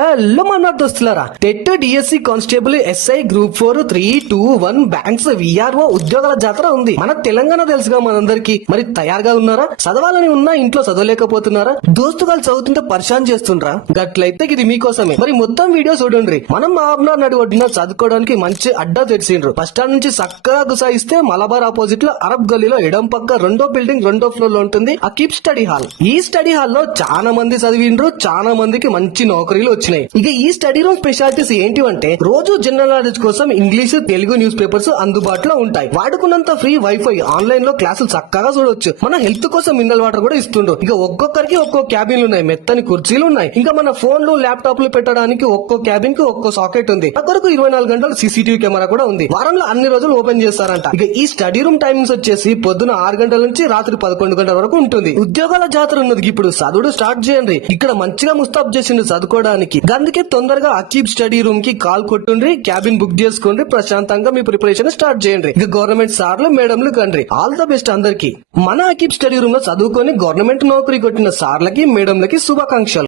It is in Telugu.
హలో మన దోస్తులారా, TET DSC constable SI group 4 3 2 1 banks VRO ఉద్యోగాల జాతర ఉంది. మన తెలంగాణ తెలుసుగా మనందరికి. మరి తయారుగా ఉన్నారా? చదవాలని ఉన్నా ఇంట్లో చదవలేకపోతున్నారా? దోస్తుగాలు చదువుతుంటే పరిశాన్ చేస్తుండ్రా? గట్లయితే ఇది మీకోసమే. మరి మొత్తం వీడియో చూడండి. మనం మాబ్నార్ నడి ఒడ్డున చదువుకోవడానికి మంచి అడ్డా తెరిచిండ్రు. బస్ స్టాండ్ నుంచి చక్కగా గుసాయిస్తే మలబార్ ఆపోజిట్ లో అరబ్ గల్లీలో ఎడం పక్క రెండో బిల్డింగ్ రెండో ఫ్లోర్ లో ఉంటుంది అకీబ్ స్టడీ హాల్. ఈ స్టడీ హాల్ లో చాలా మంది చదివిండ్రు, చాలా మందికి మంచి నౌకరీలు వచ్చినాయి. ఇక ఈ స్టడీ రూమ్ స్పెషాలిటీస్ ఏంటి అంటే, రోజు జనరల్ నాలెడ్జ్ కోసం ఇంగ్లీష్ తెలుగు న్యూస్ పేపర్స్ అందుబాటులో ఉంటాయి. వాడుకున్నంత ఫ్రీ వైఫై, ఆన్లైన్ లో క్లాసులు చక్కగా చూడొచ్చు. మన హెల్త్ కోసం మినరల్ వాటర్ కూడా ఇస్తుండ్రు. ఇక ఒక్కొక్కరికి ఒక్కో క్యాబిన్లు ఉన్నాయి, మెత్తని కుర్చీలు ఉన్నాయి. ఇంకా మన ఫోన్లు ల్యాప్టాప్లు పెట్టడానికి ఒక్కో క్యాబిన్ కి ఒక్కో సాకెట్ ఉంది. ఒక్కరికి 24 గంటలు సీసీటీవీ కెమెరా కూడా ఉంది. వారంలో అన్ని రోజులు ఓపెన్ చేస్తారంట. ఇక ఈ స్టడీ రూమ్ టైమింగ్స్ వచ్చేసి పొద్దున 6 గంటల నుంచి రాత్రి 11 గంటల వరకు ఉంటుంది. ఉద్యోగాల జాతర ఉన్నది. ఇప్పుడు చదువుడు స్టార్ట్ చేయండి. ఇక్కడ మంచిగా ముస్తాబ్ చేసిండు చదువుకోవడానికి. అందుకే తొందరగా అకీబ్ స్టడీ రూమ్ కి కాల్ కొట్టుండ్రి, క్యాబిన్ బుక్ చేసుకోండి, ప్రశాంతంగా మీ ప్రిపరేషన్ స్టార్ట్ చేయండి. ఇక గవర్నమెంట్ సార్లు మేడంలు కండ్రి. ఆల్ ద బెస్ట్ అందరికి. మన అకీబ్ స్టడీ రూమ్ లో చదువుకొని గవర్నమెంట్ నౌకరీ కొట్టిన సార్లకి మేడంలకి శుభాకాంక్షలు.